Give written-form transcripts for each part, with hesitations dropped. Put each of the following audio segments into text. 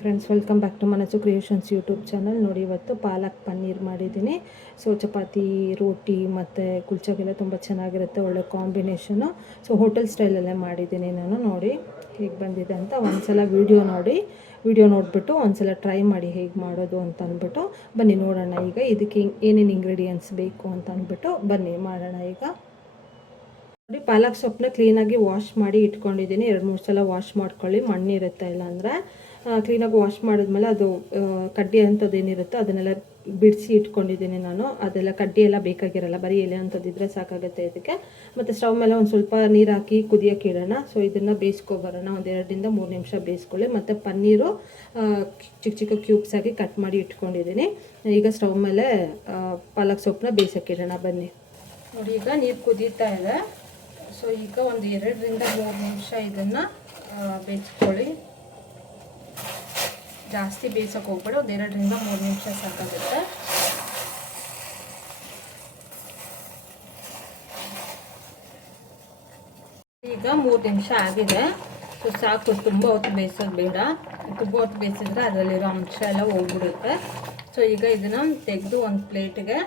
Friends, welcome back to ಮನಸು creations YouTube channel. ನೋಡಿ, ಇವತ್ತು ಪಾಲಕ್ ಪನ್ನೀರ್ ಮಾಡಿದ್ದೀನಿ. ಸೊ ಚಪಾತಿ, ರೋಟಿ ಮತ್ತು ಕುಲ್ಚಾಗೆಲ್ಲ ತುಂಬ ಚೆನ್ನಾಗಿರುತ್ತೆ, ಒಳ್ಳೆ ಕಾಂಬಿನೇಷನು. ಸೊ ಹೋಟೆಲ್ ಸ್ಟೈಲಲ್ಲೇ ಮಾಡಿದ್ದೀನಿ ನಾನು. ನೋಡಿ ಹೇಗೆ ಬಂದಿದೆ ಅಂತ ಒಂದ್ಸಲ ವಿಡಿಯೋ ನೋಡಿಬಿಟ್ಟು ಒಂದ್ಸಲ ಟ್ರೈ ಮಾಡಿ ಹೇಗೆ ಮಾಡೋದು ಅಂತ ಅಂದ್ಬಿಟ್ಟು ಬನ್ನಿ ನೋಡೋಣ. ಈಗ ಇದಕ್ಕೆ ಏನೇನು ಇಂಗ್ರೀಡಿಯೆಂಟ್ಸ್ ಬೇಕು ಅಂತ ಅಂದ್ಬಿಟ್ಟು ಬನ್ನಿ ಮಾಡೋಣ. ಈಗ ನೋಡಿ, ಪಾಲಕ್ ಸೊಪ್ಪನ್ನ ಕ್ಲೀನಾಗಿ ವಾಶ್ ಮಾಡಿ ಇಟ್ಕೊಂಡಿದ್ದೀನಿ. 2-3 ಸಲ ವಾಶ್ ಮಾಡ್ಕೊಳ್ಳಿ, ಮಣ್ಣಿರುತ್ತೆ. ಇಲ್ಲಾಂದರೆ ಕ್ಲೀನಾಗಿ ವಾಶ್ ಮಾಡಿದ್ಮೇಲೆ ಅದು ಕಡ್ಡಿ ಅಂಥದ್ದು ಏನಿರುತ್ತೋ ಅದನ್ನೆಲ್ಲ ಬಿಡಿಸಿ ಇಟ್ಕೊಂಡಿದ್ದೀನಿ ನಾನು. ಅದೆಲ್ಲ ಕಡ್ಡಿ ಎಲ್ಲ ಬೇಕಾಗಿರಲ್ಲ, ಬರೀ ಎಲೆ ಅಂಥದ್ದಿದ್ರೆ ಸಾಕಾಗುತ್ತೆ ಇದಕ್ಕೆ. ಮತ್ತು ಸ್ಟವ್ ಮೇಲೆ ಒಂದು ಸ್ವಲ್ಪ ನೀರು ಹಾಕಿ ಕುದಿಯೋಕೆ ಇಡೋಣ. ಸೊ ಇದನ್ನು ಬೇಯಿಸ್ಕೊಬರೋಣ. ಒಂದು 2-3 ನಿಮಿಷ ಬೇಯಿಸ್ಕೊಳ್ಳಿ. ಮತ್ತು ಪನ್ನೀರು ಚಿಕ್ಕ ಚಿಕ್ಕ ಕ್ಯೂಬ್ಸ್ ಆಗಿ ಕಟ್ ಮಾಡಿ ಇಟ್ಕೊಂಡಿದ್ದೀನಿ. ಈಗ ಸ್ಟವ್ ಮೇಲೆ ಪಾಲಕ್ ಸೊಪ್ಪನ್ನ ಬೇಯಿಸೋಕೆ ಇಡೋಣ. ಬನ್ನಿ ನೋಡಿ, ಈಗ ನೀರು ಕುದೀತಾ ಇದೆ. ಸೊ ಈಗ ಒಂದು 2-3 ನಿಮಿಷ ಇದನ್ನು ಬೇಯಿಸ್ಕೊಳ್ಳಿ. ಜಾಸ್ತಿ ಬೇಯಿಸೋಕೆ ಹೋಗ್ಬೇಡಿ, ಒಂದು 2-3 ನಿಮಿಷ ಸಾಕಾಗುತ್ತೆ. ಈಗ 3 ನಿಮಿಷ ಆಗಿದೆ. ಸೊ ಸಾಕು, ತುಂಬ ಹೊತ್ತು ಬೇಯಿಸೋದು ಬೇಡ. ತುಂಬ ಹೊತ್ತು ಬೇಯಿಸಿದ್ರೆ ಅದರಲ್ಲಿರೋ ಅಂಶ ಎಲ್ಲ ಹೋಗ್ಬಿಡುತ್ತೆ. ಸೊ ಈಗ ಇದನ್ನು ತೆಗೆದು ಒಂದು ಪ್ಲೇಟ್ಗೆ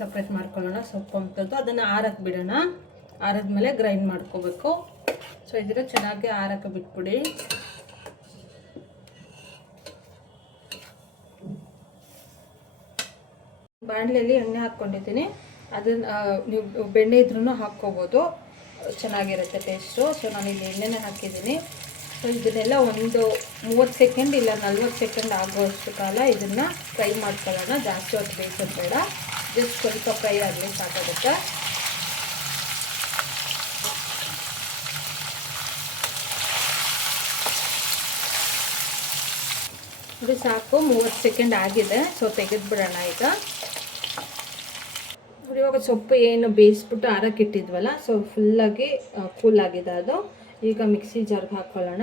ಸಪ್ರೇಟ್ ಮಾಡ್ಕೊಳ್ಳೋಣ. ಸೊಪ್ಪು ಅಂಥದ್ದು ಅದನ್ನು ಆರಕ್ಕೆ ಬಿಡೋಣ. ಆರದ್ಮೇಲೆ ಗ್ರೈಂಡ್ ಮಾಡ್ಕೋಬೇಕು. ಸೊ ಇದನ್ನು ಚೆನ್ನಾಗಿ ಆರಕ್ಕೆ ಬಿಟ್ಬಿಡಿ. ಬಾಣಲೆಯಲ್ಲಿ ಎಣ್ಣೆ ಹಾಕ್ಕೊಂಡಿದ್ದೀನಿ. ಅದನ್ನು ನೀವು ಬೆಣ್ಣೆ ಇದ್ರೂ ಹಾಕ್ಕೋಬೋದು, ಚೆನ್ನಾಗಿರುತ್ತೆ ಟೇಸ್ಟು. ಸೊ ನಾನಿಲ್ಲಿ ಎಣ್ಣೆನೇ ಹಾಕಿದ್ದೀನಿ. ಸೊ ಇದನ್ನೆಲ್ಲ ಒಂದು 30 ಸೆಕೆಂಡ್ ಇಲ್ಲ 40 ಸೆಕೆಂಡ್ ಆಗೋಷ್ಟು ಕಾಲ ಇದನ್ನು ಫ್ರೈ ಮಾಡ್ಕೊಳ್ಳೋಣ. ಜಾಸ್ತಿ ಹೊತ್ತು ಬೇಯಿಸೋದು ಬೇಡ, ಜಸ್ಟ್ ಸ್ವಲ್ಪ ಫ್ರೈ ಆಗಲಿ ಸಾಕಾಗುತ್ತೆ. ನೋಡಿ ಸಾಕು, 30 ಸೆಕೆಂಡ್ ಆಗಿದೆ. ಸೊ ತೆಗೆದುಬಿಡೋಣ ಈಗ. ನೋಡಿ, ಇವಾಗ ಸೊಪ್ಪು ಏನು ಬೇಯಿಸ್ಬಿಟ್ಟು ಆರಕ್ಕಿಟ್ಟಿದ್ವಲ್ಲ, ಸೊ ಫುಲ್ಲಾಗಿ ಕೂಲ್ ಆಗಿದೆ ಅದು. ಈಗ ಮಿಕ್ಸಿ ಜಾರ್ಗೆ ಹಾಕ್ಕೊಳ್ಳೋಣ.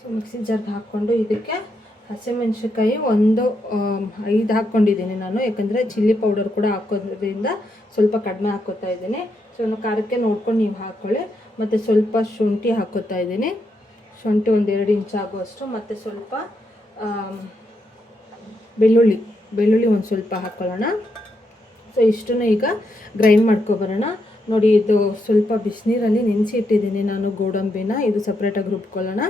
ಸೊ ಮಿಕ್ಸಿ ಜಾರ್ಗೆ ಹಾಕ್ಕೊಂಡು ಇದಕ್ಕೆ ಹಸಿಮೆಣ್ಸಿನ್ಕಾಯಿ ಒಂದು 5 ಹಾಕ್ಕೊಂಡಿದ್ದೀನಿ ನಾನು. ಯಾಕಂದರೆ ಚಿಲ್ಲಿ ಪೌಡರ್ ಕೂಡ ಹಾಕೋದ್ರಿಂದ ಸ್ವಲ್ಪ ಕಡಿಮೆ ಹಾಕ್ಕೋತಾ ಇದ್ದೀನಿ. ಸೊ ಖಾರಕ್ಕೆ ನೋಡ್ಕೊಂಡು ನೀವು ಹಾಕ್ಕೊಳ್ಳಿ. ಮತ್ತು ಸ್ವಲ್ಪ ಶುಂಠಿ ಹಾಕ್ಕೋತಾ ಇದ್ದೀನಿ. ಶುಂಠಿ ಒಂದು 2 ಇಂಚ್ ಆಗುವಷ್ಟು. ಮತ್ತು ಸ್ವಲ್ಪ ಬೆಳ್ಳುಳ್ಳಿ ಒಂದು ಸ್ವಲ್ಪ ಹಾಕ್ಕೊಳ್ಳೋಣ. ಸೊ ಇಷ್ಟನ್ನು ಈಗ ಗ್ರೈಂಡ್ ಮಾಡ್ಕೊಬರೋಣ. ನೋಡಿ, ಇದು ಸ್ವಲ್ಪ ಬಿಸಿನೀರಲ್ಲಿ ನೆನೆಸಿ ಇಟ್ಟಿದ್ದೀನಿ ನಾನು ಗೋಡಂಬಿನ. ಇದು ಸಪ್ರೇಟಾಗಿ ರುಬ್ಕೊಳ್ಳೋಣ.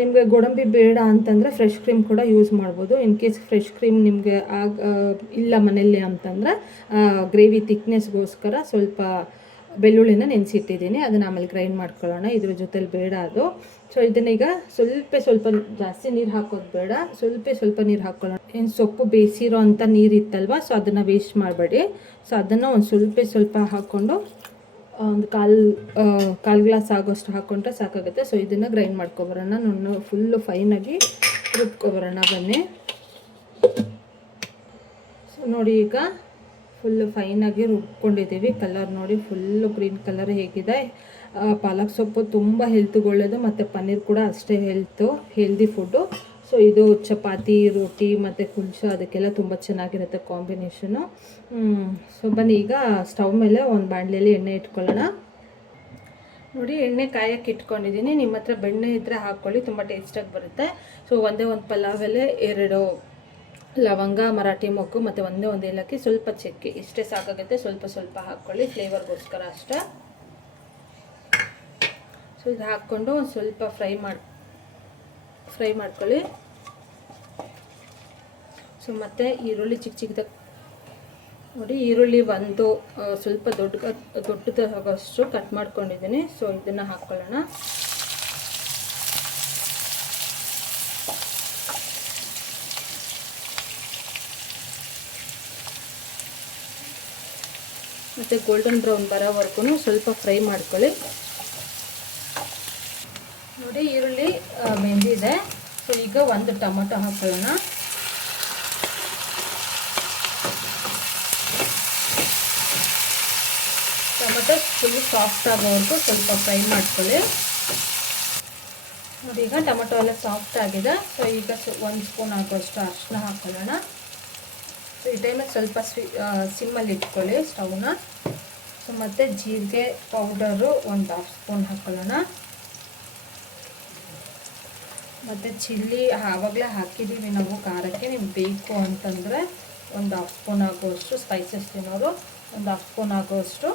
ನಿಮಗೆ ಗೋಡಂಬಿ ಬೇಡ ಅಂತಂದರೆ ಫ್ರೆಶ್ ಕ್ರೀಮ್ ಕೂಡ ಯೂಸ್ ಮಾಡ್ಬೋದು. ಇನ್ ಕೇಸ್ ಫ್ರೆಶ್ ಕ್ರೀಮ್ ನಿಮಗೆ ಇಲ್ಲ ಮನೆಯಲ್ಲಿ ಅಂತಂದರೆ ಗ್ರೇವಿ ತಿಕ್ನೆಸ್ಗೋಸ್ಕರ ಸ್ವಲ್ಪ ಬೆಳ್ಳುಳ್ಳಿನ ನೆನೆಸಿಟ್ಟಿದ್ದೀನಿ. ಅದನ್ನು ಆಮೇಲೆ ಗ್ರೈಂಡ್ ಮಾಡ್ಕೊಳ್ಳೋಣ. ಇದ್ರ ಜೊತೆಲಿ ಬೇಡ ಅದು. ಸೊ ಇದನ್ನೀಗ ಸ್ವಲ್ಪ ಜಾಸ್ತಿ ನೀರು ಹಾಕೋದು ಬೇಡ, ಸ್ವಲ್ಪ ನೀರು ಹಾಕ್ಕೊಳ್ಳೋಣ. ಏನು ಸೊಪ್ಪು ಬೇಯಿಸಿರೋ ಅಂಥ ನೀರು ಇತ್ತಲ್ವ, ಸೊ ಅದನ್ನು ವೇಸ್ಟ್ ಮಾಡಬೇಡಿ. ಸೊ ಅದನ್ನು ಒಂದು ಸ್ವಲ್ಪ ಹಾಕ್ಕೊಂಡು ಒಂದು ಕಾಲು ಗ್ಲಾಸ್ ಆಗೋಷ್ಟು ಹಾಕ್ಕೊಂಡ್ರೆ ಸಾಕಾಗುತ್ತೆ. ಸೊ ಇದನ್ನು ಗ್ರೈಂಡ್ ಮಾಡ್ಕೊಬರೋಣ. ನಾನು ಫುಲ್ಲು ಫೈನಾಗಿ ರುಬ್ಕೊಬರೋಣ. ಬನ್ನಿ. ಸೊ ನೋಡಿ, ಈಗ ಫುಲ್ಲು ಫೈನಾಗಿ ರುಬ್ಕೊಂಡಿದ್ದೀವಿ. ಕಲರ್ ನೋಡಿ, ಫುಲ್ಲು ಗ್ರೀನ್ ಕಲರ್ ಹೇಗಿದೆ. ಪಾಲಕ್ ಸೊಪ್ಪು ತುಂಬ ಹೆಲ್ತ್ಗೆ ಒಳ್ಳೆಯದು, ಮತ್ತು ಪನ್ನೀರ್ ಕೂಡ ಅಷ್ಟೇ ಹೆಲ್ದಿ ಫುಡ್ಡು. ಸೊ ಇದು ಚಪಾತಿ, ರೋಟಿ ಮತ್ತು ಕುಲ್ಚಾ ಅದಕ್ಕೆಲ್ಲ ತುಂಬ ಚೆನ್ನಾಗಿರುತ್ತೆ ಕಾಂಬಿನೇಷನು. ಸೊ ಬನ್ನಿ, ಈಗ ಸ್ಟವ್ ಮೇಲೆ ಒಂದು ಬಾಣಲೆಯಲ್ಲಿ ಎಣ್ಣೆ ಇಟ್ಕೊಳ್ಳೋಣ. ನೋಡಿ, ಎಣ್ಣೆ ಕಾಯಕ್ಕೆ ಇಟ್ಕೊಂಡಿದ್ದೀನಿ. ನಿಮ್ಮ ಹತ್ರ ಬೆಣ್ಣೆ ಇದ್ದರೆ ಹಾಕ್ಕೊಳ್ಳಿ, ತುಂಬ ಟೇಸ್ಟಾಗಿ ಬರುತ್ತೆ. ಸೊ ಒಂದೇ ಒಂದು ಪಲಾವ್ ಎಲೆ, 2 ಲವಂಗ, ಮರಾಠಿ ಮೊಗ್ಗು ಮತ್ತು ಒಂದೇ ಒಂದು ಏಲಕ್ಕಿ, ಸ್ವಲ್ಪ ಚಕ್ಕೆ, ಇಷ್ಟೇ ಸಾಕಾಗುತ್ತೆ. ಸ್ವಲ್ಪ ಹಾಕ್ಕೊಳ್ಳಿ, ಫ್ಲೇವರ್ಗೋಸ್ಕರ ಅಷ್ಟೇ. ಸೊ ಇದು ಹಾಕ್ಕೊಂಡು ಒಂದು ಸ್ವಲ್ಪ ಫ್ರೈ ಮಾಡ್ಕೊಳ್ಳಿ. ಸೊ ಮತ್ತು ಈರುಳ್ಳಿ ಚಿಕ್ಕದಾಗಿ ನೋಡಿ, ಈರುಳ್ಳಿ ಒಂದು ಸ್ವಲ್ಪ ದೊಡ್ಡದಾಗೋಷ್ಟು ಕಟ್ ಮಾಡ್ಕೊಂಡಿದ್ದೀನಿ. ಸೊ ಇದನ್ನು ಹಾಕ್ಕೊಳ್ಳೋಣ. ಮತ್ತು ಗೋಲ್ಡನ್ ಬ್ರೌನ್ ಬರೋವರೆಗೂ ಸ್ವಲ್ಪ ಫ್ರೈ ಮಾಡ್ಕೊಳ್ಳಿ. ನೋಡಿ, ಈರುಳ್ಳಿ ಬೆಂದಿದೆ. ಸೊ ಈಗ ಒಂದು ಟೊಮೊಟೊ ಹಾಕ್ಕೊಳ್ಳೋಣ. ಟೊಮೊಟೊ ಫುಲ್ ಸಾಫ್ಟ್ ಆಗೋವರೆಗೂ ಸ್ವಲ್ಪ ಫ್ರೈ ಮಾಡ್ಕೊಳ್ಳಿ. ನೋಡಿ, ಈಗ ಟೊಮೊಟೊ ಎಲ್ಲ ಸಾಫ್ಟ್ ಆಗಿದೆ. ಸೊ ಈಗ 1 ಸ್ಪೂನ್ ಆಗುವಷ್ಟು ಅರಿಶಿನ ಹಾಕ್ಕೊಳ್ಳೋಣ. ಸೊ ಈ ಟೈಮಲ್ಲಿ ಸ್ವಲ್ಪ ಸಿಮ್ಮಲ್ಲಿ ಇಟ್ಕೊಳ್ಳಿ ಸ್ಟವ್ನ. ಸೊ ಮತ್ತು ಜೀರಿಗೆ ಪೌಡರು 1 ಹಾಫ್ ಸ್ಪೂನ್ ಹಾಕ್ಕೊಳ್ಳೋಣ. ಮತ್ತು ಚಿಲ್ಲಿ ಆವಾಗಲೇ ಹಾಕಿದ್ದೀವಿ ನಾವು ಖಾರಕ್ಕೆ. ನಿಮ್ಗೆ ಬೇಕು ಅಂತಂದರೆ ಒಂದು ಹಾಫ್ ಸ್ಪೂನ್ ಆಗುವಷ್ಟು, ಸ್ಪೈಸಸ್ ತಿನ್ನೋರು ಒಂದು ಹಾಫ್ ಸ್ಪೂನ್ ಆಗುವಷ್ಟು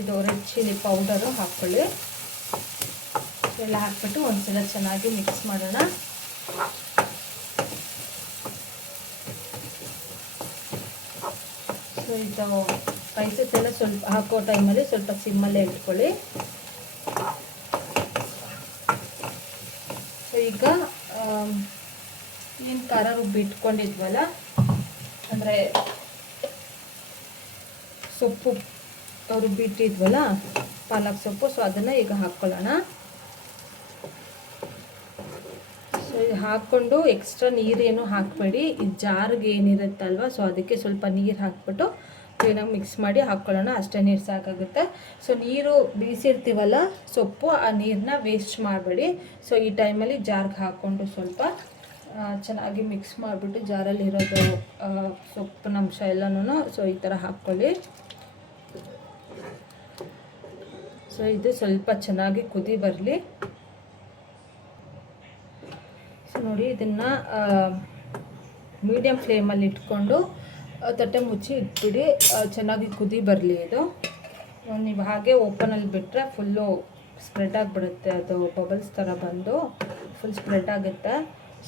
ಇದು ರೆಡ್ ಚಿಲ್ಲಿ ಪೌಡರು ಹಾಕ್ಕೊಳ್ಳಿ. ಎಲ್ಲ ಹಾಕ್ಬಿಟ್ಟು ಒಂದ್ಸಲ ಚೆನ್ನಾಗಿ ಮಿಕ್ಸ್ ಮಾಡೋಣ. ಸೊ ಇದು ಸ್ಪೈಸಸ್ ಎಲ್ಲ ಸ್ವಲ್ಪ ಹಾಕೋ ಟೈಮಲ್ಲಿ ಸ್ವಲ್ಪ ಸಿಮ್ಮಲ್ಲೇ ಇಟ್ಕೊಳ್ಳಿ. ಸೊ ಈಗ ಏನು ಖಾರ ರುಬ್ಬಿ ಇಟ್ಕೊಂಡಿದ್ವಲ್ಲ, ಅಂದರೆ ಸೊಪ್ಪು ರುಬ್ಬಿಟ್ಟಿದ್ವಲ್ಲ ಪಾಲಕ್ ಸೊಪ್ಪು, ಸೊ ಅದನ್ನು ಈಗ ಹಾಕ್ಕೊಳ್ಳೋಣ. ಸೊ ಇದು ಹಾಕ್ಕೊಂಡು ಎಕ್ಸ್ಟ್ರಾ ನೀರೇನು ಹಾಕಬೇಡಿ. ಈ ಜಾರ್ಗೆ ಏನಿರುತ್ತಲ್ವ, ಸೊ ಅದಕ್ಕೆ ಸ್ವಲ್ಪ ನೀರು ಹಾಕ್ಬಿಟ್ಟು ಕ್ಲೀನಾಗಿ ಮಿಕ್ಸ್ ಮಾಡಿ ಹಾಕ್ಕೊಳ್ಳೋಣ. ಅಷ್ಟೇ ನೀರು ಸಾಕಾಗುತ್ತೆ. ಸೊ ನೀರು ಬೇಯಿಸಿರ್ತೀವಲ್ಲ ಸೊಪ್ಪು, ಆ ನೀರನ್ನ ವೇಸ್ಟ್ ಮಾಡಬೇಡಿ. ಸೊ ಈ ಟೈಮಲ್ಲಿ ಜಾರ್ಗೆ ಹಾಕ್ಕೊಂಡು ಸ್ವಲ್ಪ ಚೆನ್ನಾಗಿ ಮಿಕ್ಸ್ ಮಾಡಿಬಿಟ್ಟು ಜಾರಲ್ಲಿರೋದು ಸೊಪ್ಪಿನ ಅಂಶ ಎಲ್ಲನೂ ಸೊ ಈ ಥರ ಹಾಕ್ಕೊಳ್ಳಿ. ಸೊ ಇದು ಸ್ವಲ್ಪ ಚೆನ್ನಾಗಿ ಕುದಿ ಬರಲಿ. ಸೊ ನೋಡಿ, ಇದನ್ನು ಮೀಡಿಯಮ್ ಫ್ಲೇಮಲ್ಲಿ ಇಟ್ಕೊಂಡು ತಟ್ಟೆ ಮುಚ್ಚಿ ಇಟ್ಬಿಡಿ. ಚೆನ್ನಾಗಿ ಕುದಿ ಬರಲಿ ಇದು. ನೀವು ಹಾಗೆ ಓಪನಲ್ಲಿ ಬಿಟ್ಟರೆ ಫುಲ್ಲು ಸ್ಪ್ರೆಡ್ ಆಗಿಬಿಡುತ್ತೆ, ಅದು ಬಬಲ್ಸ್ ಥರ ಬಂದು ಫುಲ್ ಸ್ಪ್ರೆಡ್ ಆಗುತ್ತೆ.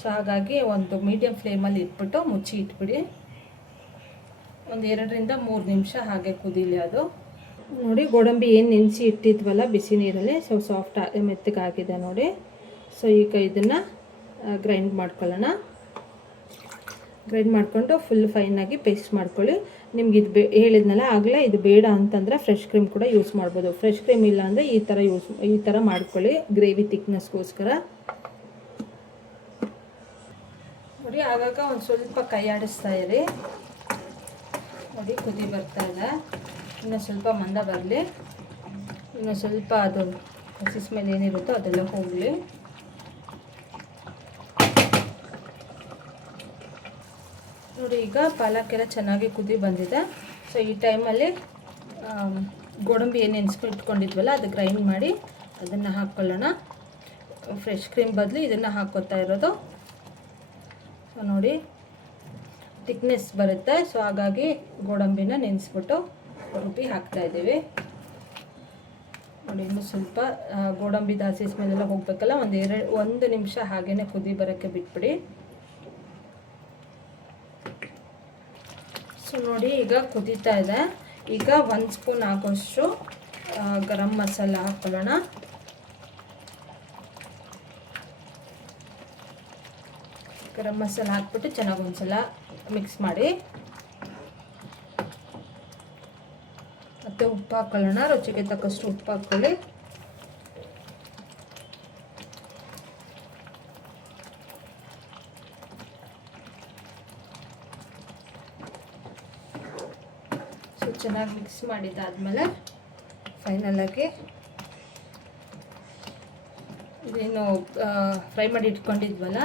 ಸೊ ಹಾಗಾಗಿ ಒಂದು ಮೀಡಿಯಮ್ ಫ್ಲೇಮಲ್ಲಿ ಇಟ್ಬಿಟ್ಟು ಮುಚ್ಚಿ ಇಟ್ಬಿಡಿ. ಒಂದು 2ರಿಂದ 3 ನಿಮಿಷ ಹಾಗೆ ಕುದೀಲಿ ಅದು. ನೋಡಿ, ಗೋಡಂಬಿ ಏನು ನೆನೆಸಿ ಇಟ್ಟಿದ್ವಲ್ಲ ಬಿಸಿ ನೀರಲ್ಲಿ, ಸೊ ಸಾಫ್ಟ್ ಮೆತ್ತಗಾಗಿದೆ ನೋಡಿ. ಸೊ ಈಗ ಇದನ್ನು ಗ್ರೈಂಡ್ ಮಾಡ್ಕೊಳ್ಳೋಣ. ಗ್ರೈಂಡ್ ಮಾಡಿಕೊಂಡು ಫುಲ್ ಫೈನಾಗಿ ಪೇಸ್ಟ್ ಮಾಡ್ಕೊಳ್ಳಿ. ನಿಮ್ಗೆ ಇದು ಹೇಳಿದ್ನಲ್ಲ ಆಗಲೇ, ಇದು ಬೇಡ ಅಂತಂದರೆ ಫ್ರೆಶ್ ಕ್ರೀಮ್ ಕೂಡ ಯೂಸ್ ಮಾಡ್ಬೋದು. ಫ್ರೆಶ್ ಕ್ರೀಮ್ ಇಲ್ಲ ಅಂದರೆ ಈ ಥರ ಮಾಡ್ಕೊಳ್ಳಿ ಗ್ರೇವಿ ತಿಕ್ನೆಸ್ಗೋಸ್ಕರ. ನೋಡಿ, ಆಗಾಗ ಒಂದು ಸ್ವಲ್ಪ ಕೈ ಆಡಿಸ್ತಾ ಇರಿ. ನೋಡಿ, ಕುದಿ ಬರ್ತಾ ಇದೆ. ಇನ್ನೂ ಸ್ವಲ್ಪ ಮಂದ ಬರಲಿ. ಇನ್ನೂ ಸ್ವಲ್ಪ ಅದು ಹಸಿ ಸ್ಮೆಲ್ ಏನಿರುತ್ತೋ ಅದೆಲ್ಲ ಹೋಗಲಿ. ನೋಡಿ, ಈಗ ಪಾಲಕ್ಕೆಲ್ಲ ಚೆನ್ನಾಗಿ ಕುದಿ ಬಂದಿದೆ. ಸೊ ಈ ಟೈಮಲ್ಲಿ ಗೋಡಂಬಿ ಏನು ನೆನೆಸ್ಬಿಟ್ಕೊಂಡಿದ್ವಲ್ಲ ಅದು ಗ್ರೈಂಡ್ ಮಾಡಿ ಅದನ್ನು ಹಾಕ್ಕೊಳ್ಳೋಣ. ಫ್ರೆಶ್ ಕ್ರೀಮ್ ಬದಲು ಇದನ್ನು ಹಾಕ್ಕೊತಾ ಇರೋದು. ಸೊ ನೋಡಿ, ತಿಕ್ನೆಸ್ ಬರುತ್ತೆ. ಸೊ ಹಾಗಾಗಿ ಗೋಡಂಬಿನ ನೆನೆಸ್ಬಿಟ್ಟು ರುಬ್ಬಿ ಹಾಕ್ತಾಯಿದ್ದೀವಿ. ನೋಡಿ, ಇನ್ನೂ ಸ್ವಲ್ಪ ಗೋಡಂಬಿ ಹಸಿ ಸ್ಮೆಲ್ಲೆಲ್ಲ ಹೋಗಬೇಕಲ್ಲ, ಒಂದು ನಿಮಿಷ ಹಾಗೇ ಕುದಿ ಬರೋಕ್ಕೆ ಬಿಟ್ಬಿಡಿ. ಸೊ ನೋಡಿ, ಈಗ ಕುದೀತಾ ಇದೆ. ಈಗ 1 ಸ್ಪೂನ್ ಆಗೋಷ್ಟು ಗರಂ ಮಸಾಲ ಹಾಕ್ಕೊಳ್ಳೋಣ. ಗರಂ ಮಸಾಲ ಹಾಕ್ಬಿಟ್ಟು ಚೆನ್ನಾಗಿ ಒಂದ್ಸಲ ಮಿಕ್ಸ್ ಮಾಡಿ. ಮತ್ತು ಉಪ್ಪು ಹಾಕ್ಕೊಳ್ಳೋಣ. ರುಚಿಗೆ ತಕ್ಕಷ್ಟು ಉಪ್ಪು ಹಾಕ್ಕೊಳ್ಳಿ. ಸೊ ಚೆನ್ನಾಗಿ ಮಿಕ್ಸ್ ಮಾಡಿದ್ದಾದಮೇಲೆ ಫೈನಲಾಗಿ ಇದೇನು ಫ್ರೈ ಮಾಡಿ ಇಟ್ಕೊಂಡಿದ್ವಲ್ಲ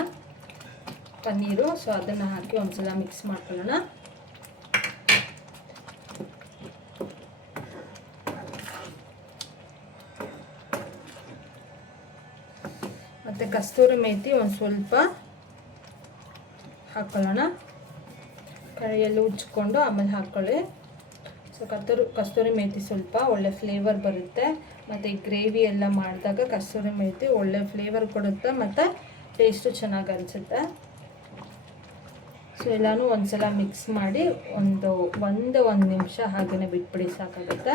ಪನ್ನೀರು, ಸೊ ಅದನ್ನು ಹಾಕಿ ಒಂದ್ಸಲ ಮಿಕ್ಸ್ ಮಾಡ್ಕೊಳ್ಳೋಣ. ಮತ್ತು ಕಸ್ತೂರಿ ಮೇಥಿ ಒಂದು ಸ್ವಲ್ಪ ಹಾಕ್ಕೊಳ್ಳೋಣ. ಕೈಯಲ್ಲಿ ಉಜ್ಜಿಕೊಂಡು ಆಮೇಲೆ ಹಾಕ್ಕೊಳ್ಳಿ. ಸೊ ಕಸ್ತೂರಿ ಮೇಥಿ ಸ್ವಲ್ಪ ಒಳ್ಳೆ ಫ್ಲೇವರ್ ಬರುತ್ತೆ. ಮತ್ತು ಈ ಗ್ರೇವಿ ಎಲ್ಲ ಮಾಡಿದಾಗ ಕಸ್ತೂರಿ ಮೇಥಿ ಒಳ್ಳೆ ಫ್ಲೇವರ್ ಕೊಡುತ್ತೆ ಮತ್ತು ಟೇಸ್ಟು ಚೆನ್ನಾಗಿ ಅನಿಸುತ್ತೆ. ಸೊ ಎಲ್ಲನೂ ಒಂದ್ಸಲ ಮಿಕ್ಸ್ ಮಾಡಿ ಒಂದು ನಿಮಿಷ ಹಾಗೆಯೇ ಬಿಟ್ಬಿಡಿ, ಸಾಕಾಗುತ್ತೆ.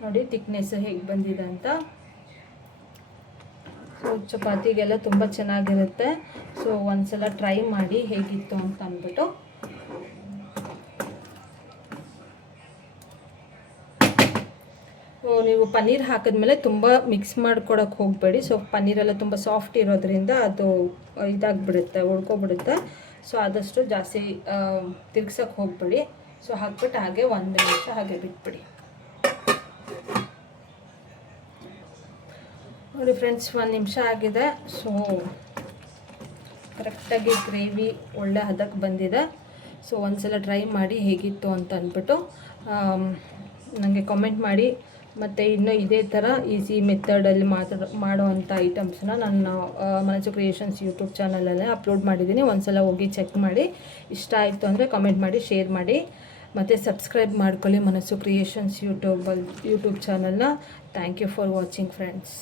ನೋಡಿ ತಿಕ್ನೆಸ್ ಹೇಗೆ ಬಂದಿದೆ ಅಂತ. ಸೊ ಚಪಾತಿಗೆಲ್ಲ ತುಂಬ ಚೆನ್ನಾಗಿರುತ್ತೆ. ಸೊ ಒಂದ್ಸಲ ಟ್ರೈ ಮಾಡಿ ಹೇಗಿತ್ತು ಅಂತ ಅಂದ್ಬಿಟ್ಟು. ನೀವು ಪನ್ನೀರ್ ಹಾಕಿದ್ಮೇಲೆ ತುಂಬ ಮಿಕ್ಸ್ ಮಾಡ್ಕೊಡೋಕ್ಕೆ ಹೋಗಬೇಡಿ. ಸೊ ಪನ್ನೀರೆಲ್ಲ ತುಂಬ ಸಾಫ್ಟ್ ಇರೋದ್ರಿಂದ ಅದು ಇದಾಗಿಬಿಡುತ್ತೆ, ಉಳ್ಕೊಬಿಡುತ್ತೆ. ಸೊ ಆದಷ್ಟು ಜಾಸ್ತಿ ತಿರ್ಗ್ಸೋಕ್ಕೆ ಹೋಗಬೇಡಿ. ಸೊ ಹಾಕ್ಬಿಟ್ಟು ಹಾಗೆ 1 ನಿಮಿಷ ಹಾಗೆ ಬಿಟ್ಬಿಡಿ. ನೋಡಿ ಫ್ರೆಂಡ್ಸ್, 1 ನಿಮಿಷ ಆಗಿದೆ. ಸೊ ಕರೆಕ್ಟಾಗಿ ಗ್ರೇವಿ ಒಳ್ಳೆ ಹದಕ್ಕೆ ಬಂದಿದೆ. ಸೊ ಒಂದ್ಸಲ ಟ್ರೈ ಮಾಡಿ ಹೇಗಿತ್ತು ಅಂತ ಅಂದ್ಬಿಟ್ಟು ನನಗೆ ಕಾಮೆಂಟ್ ಮಾಡಿ. ಮತ್ತು ಇನ್ನು ಇದೇ ಥರ ಈಸಿ ಮೆಥಡಲ್ಲಿ ಮಾಡೋವಂಥ ಐಟಮ್ಸ್ನ ನಾನು ಮನಸು ಕ್ರಿಯೇಷನ್ಸ್ ಯೂಟ್ಯೂಬ್ ಚಾನಲಲ್ಲೇ ಅಪ್ಲೋಡ್ ಮಾಡಿದ್ದೀನಿ. ಒಂದ್ಸಲ ಹೋಗಿ ಚೆಕ್ ಮಾಡಿ. ಇಷ್ಟ ಆಯಿತು ಅಂದರೆ ಕಮೆಂಟ್ ಮಾಡಿ, ಶೇರ್ ಮಾಡಿ, ಮತ್ತು ಸಬ್ಸ್ಕ್ರೈಬ್ ಮಾಡ್ಕೊಳ್ಳಿ ಮನಸು ಕ್ರಿಯೇಷನ್ಸ್ ಯೂಟ್ಯೂಬ್ ಚಾನಲ್ನ. Thank you for watching friends.